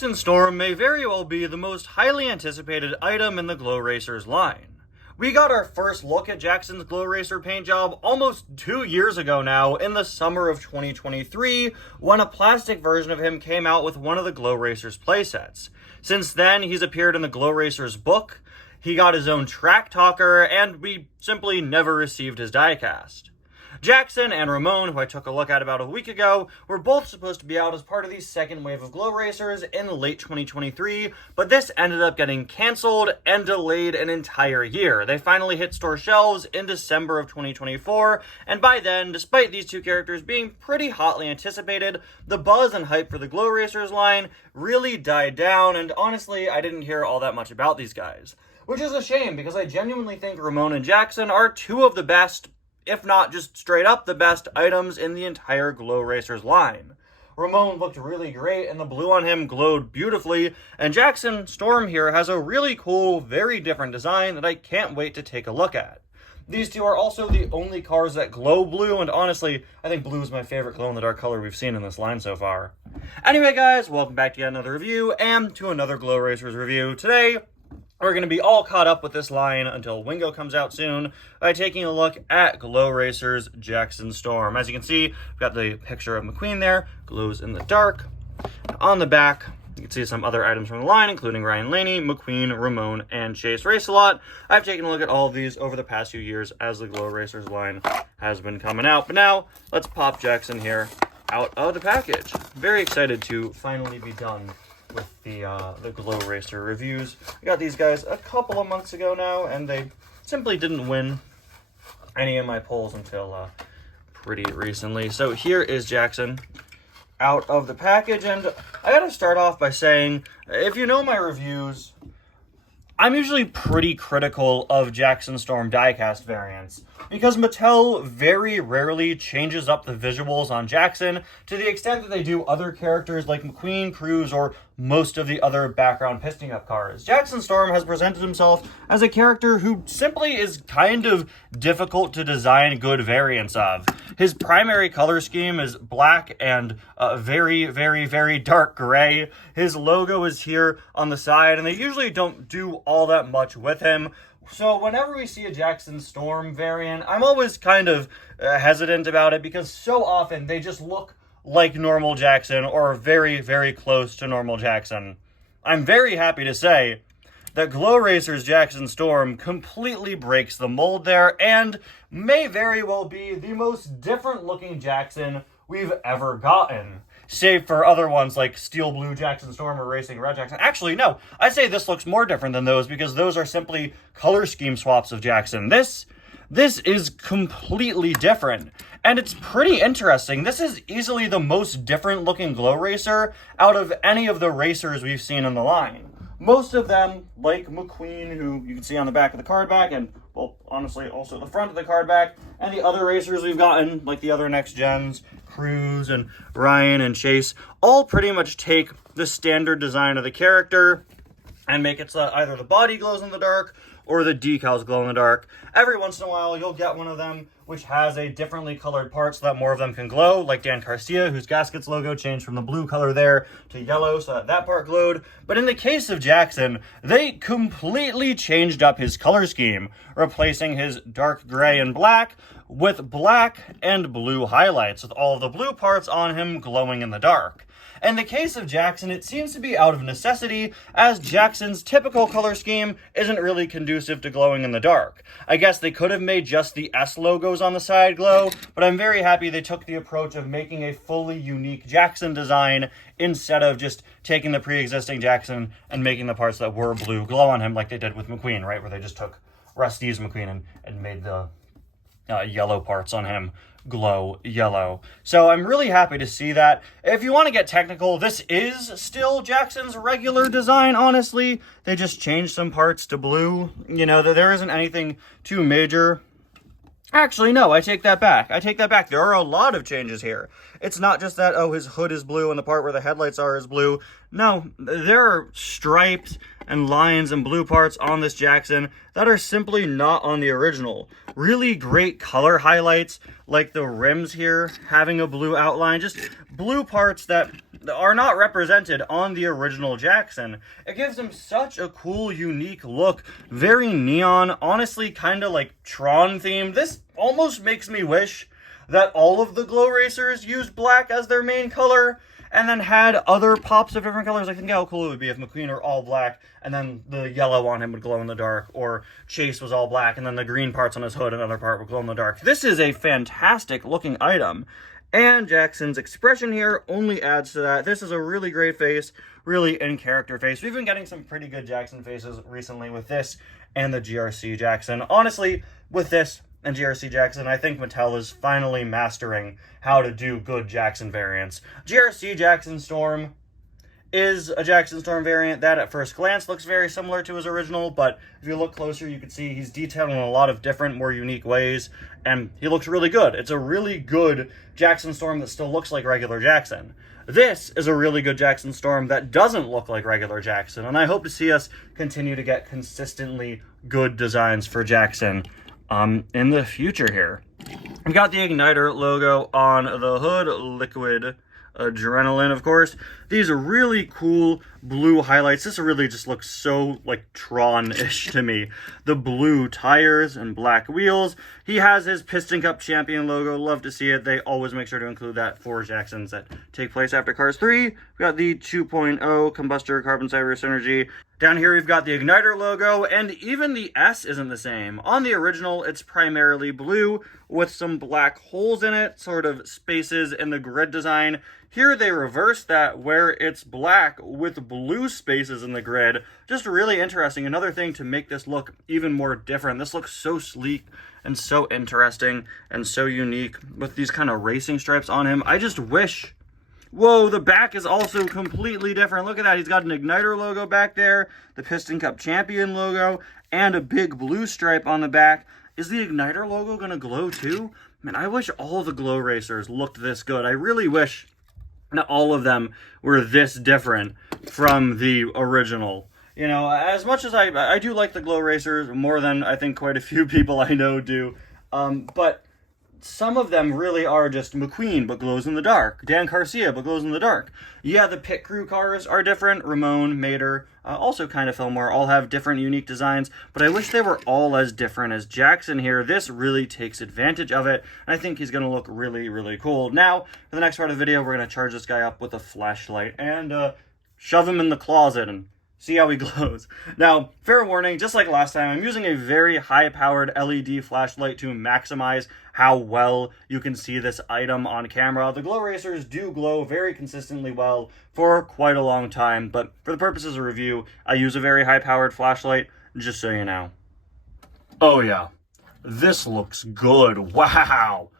Jackson Storm may very well be the most highly anticipated item in the Glow Racers line. We got our first look at Jackson's Glow Racer paint job almost 2 years ago now in the summer of 2023 when a plastic version of him came out with one of the Glow Racers playsets. Since then, he's appeared in the Glow Racers book, he got his own track talker, and we simply never received his diecast. Jackson and Ramon, who I took a look at about a week ago, were both supposed to be out as part of the second wave of Glow Racers in late 2023, but this ended up getting canceled and delayed an entire year. They finally hit store shelves in December of 2024, and by then, despite these two characters being pretty hotly anticipated, the buzz and hype for the Glow Racers line really died down, and honestly, I didn't hear all that much about these guys. Which is a shame, because I genuinely think Ramon and Jackson are two of the best, if not just straight up the best items in the entire Glow Racers line. Ramon looked really great, and the blue on him glowed beautifully, and Jackson Storm here has a really cool, very different design that I can't wait to take a look at. These two are also the only cars that glow blue, and honestly, I think blue is my favorite glow-in-the-dark color we've seen in this line so far. Anyway guys, welcome back to yet another review, and to another Glow Racers review. Today, we're going to be all caught up with this line until Wingo comes out soon by taking a look at Glow Racers Jackson Storm. As you can see, we've got the picture of McQueen there, glows in the dark. On the back, you can see some other items from the line, including Ryan Laney, McQueen, Ramon, and Chase Race-A-Lot. I've taken a look at all of these over the past few years as the Glow Racers line has been coming out. But now, let's pop Jackson here out of the package. Very excited to finally be done with the Glow Racer reviews. I got these guys a couple of months ago now, and they simply didn't win any of my polls until pretty recently. So here is Jackson out of the package, and I gotta start off by saying, if you know my reviews, I'm usually pretty critical of Jackson Storm diecast variants, because Mattel very rarely changes up the visuals on Jackson to the extent that they do other characters like McQueen, Cruz, or most of the other background pisting up cars. Jackson Storm has presented himself as a character who simply is kind of difficult to design good variants of. His primary color scheme is black and very, very, very dark gray. His logo is here on the side, and they usually don't do all that much with him. So whenever we see a Jackson Storm variant, I'm always kind of hesitant about it, because so often they just look like normal Jackson or very, very close to normal Jackson. I'm very happy to say that Glow Racers Jackson Storm completely breaks the mold there and may very well be the most different looking Jackson we've ever gotten, save for other ones like Steel Blue Jackson Storm or Racing Red Jackson. Actually, no, I say this looks more different than those, because those are simply color scheme swaps of Jackson. This is completely different, and it's pretty interesting. This is easily the most different looking Glow Racer out of any of the racers we've seen in the line. Most of them, like McQueen, who you can see on the back of the card back, and, well, honestly, also the front of the card back, and the other racers we've gotten, like the other next gens, Cruz and Ryan and Chase, all pretty much take the standard design of the character and make it so either the body glows in the dark or the decals glow in the dark. Every once in a while, you'll get one of them which has a differently colored part so that more of them can glow, like Dan Garcia, whose Gaskets logo changed from the blue color there to yellow so that that part glowed. But in the case of Jackson, they completely changed up his color scheme, replacing his dark gray and black with black and blue highlights, with all of the blue parts on him glowing in the dark. In the case of Jackson, it seems to be out of necessity, as Jackson's typical color scheme isn't really conducive to glowing in the dark. I guess they could have made just the S logos on the side glow, but I'm very happy they took the approach of making a fully unique Jackson design instead of just taking the pre-existing Jackson and making the parts that were blue glow on him like they did with McQueen, right? Where they just took Rusty's McQueen and made the yellow parts on him glow yellow. So I'm really happy to see that. If you want to get technical, this is still Jackson's regular design, honestly. They just changed some parts to blue. You know, there isn't anything too major. Actually, no, I take that back. There are a lot of changes here. It's not just that, oh, his hood is blue and the part where the headlights are is blue. No, there are stripes and lines and blue parts on this Jackson that are simply not on the original. Really great color highlights, like the rims here having a blue outline, just blue parts that are not represented on the original Jackson. It gives him such a cool, unique look, very neon, honestly kind of like Tron themed. This almost makes me wish that all of the Glow Racers used black as their main color, and then had other pops of different colors. I think how cool it would be if McQueen were all black, and then the yellow on him would glow in the dark, or Chase was all black, and then the green parts on his hood, another part would glow in the dark. This is a fantastic looking item, and Jackson's expression here only adds to that. This is a really great face, really in-character face. We've been getting some pretty good Jackson faces recently with this and the GRC Jackson. Honestly, with this and GRC Jackson, I think Mattel is finally mastering how to do good Jackson variants. GRC Jackson Storm is a Jackson Storm variant that at first glance looks very similar to his original, but if you look closer, you can see he's detailed in a lot of different, more unique ways, and he looks really good. It's a really good Jackson Storm that still looks like regular Jackson. This is a really good Jackson Storm that doesn't look like regular Jackson, and I hope to see us continue to get consistently good designs for Jackson in the future here. We've got the Igniter logo on the hood, Liquid Adrenaline, of course. These are really cool blue highlights. This really just looks so like Tron-ish to me. The blue tires and black wheels. He has his Piston Cup Champion logo. Love to see it. They always make sure to include that for Jacksons that take place after Cars 3. We've got the 2.0 Combustor Carbon Cyber Synergy. Down here we've got the Igniter logo, and even the S isn't the same. On the original, it's primarily blue with some black holes in it, sort of spaces in the grid design. Here they reverse that, where it's black with blue spaces in the grid. Just really interesting. Another thing to make this look even more different. This looks so sleek and so interesting and so unique with these kind of racing stripes on him. I just wish... Whoa, the back is also completely different. Look at that. He's got an Igniter logo back there, the Piston Cup Champion logo, and a big blue stripe on the back. Is the Igniter logo going to glow too? Man, I wish all the Glow Racers looked this good. I really wish that all of them were this different from the original. You know, as much as I do like the Glow Racers more than I think quite a few people I know do, but some of them really are just McQueen, but glows in the dark. Dan Garcia, but glows in the dark. Yeah, the pit crew cars are different. Ramon, Mater, also kind of Fillmore, all have different unique designs, but I wish they were all as different as Jackson here. This really takes advantage of it, and I think he's going to look really, really cool. Now, for the next part of the video, we're going to charge this guy up with a flashlight and shove him in the closet and see how he glows. Now, fair warning, just like last time, I'm using a very high-powered LED flashlight to maximize how well you can see this item on camera. The Glow Racers do glow very consistently well for quite a long time, but for the purposes of review, I use a very high-powered flashlight, just so you know. Oh yeah, this looks good. Wow.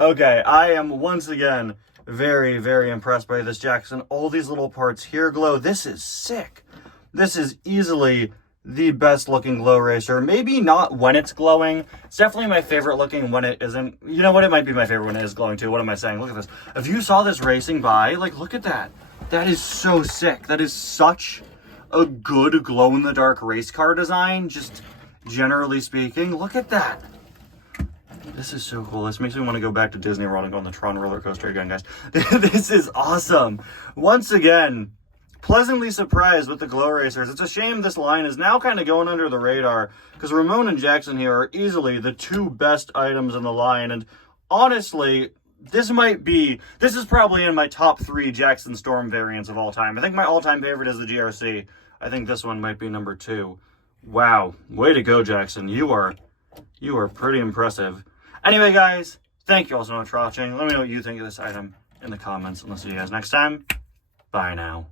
Okay, I am once again very, very impressed by this Jackson. All these little parts here glow. This is sick. This is easily the best looking Glow Racer. Maybe not when it's glowing. It's definitely my favorite looking when it isn't. You know what? It might be my favorite when it is glowing too. What am I saying? Look at this. If you saw this racing by, like, look at that. That is so sick. That is such a good glow in the dark race car design. Just generally speaking, look at that. This is so cool. This makes me want to go back to Disney World and go on the Tron roller coaster again, guys. This is awesome. Once again, pleasantly surprised with the Glow Racers. It's a shame this line is now kind of going under the radar, because Ramon and Jackson here are easily the two best items in the line. And honestly, this is probably in my top 3 Jackson Storm variants of all time. I think my all-time favorite is the GRC. I think this one might be number 2. Wow. Way to go, Jackson. You are pretty impressive. Anyway, guys, thank you all so much for watching. Let me know what you think of this item in the comments, and I'll see you guys next time. Bye now.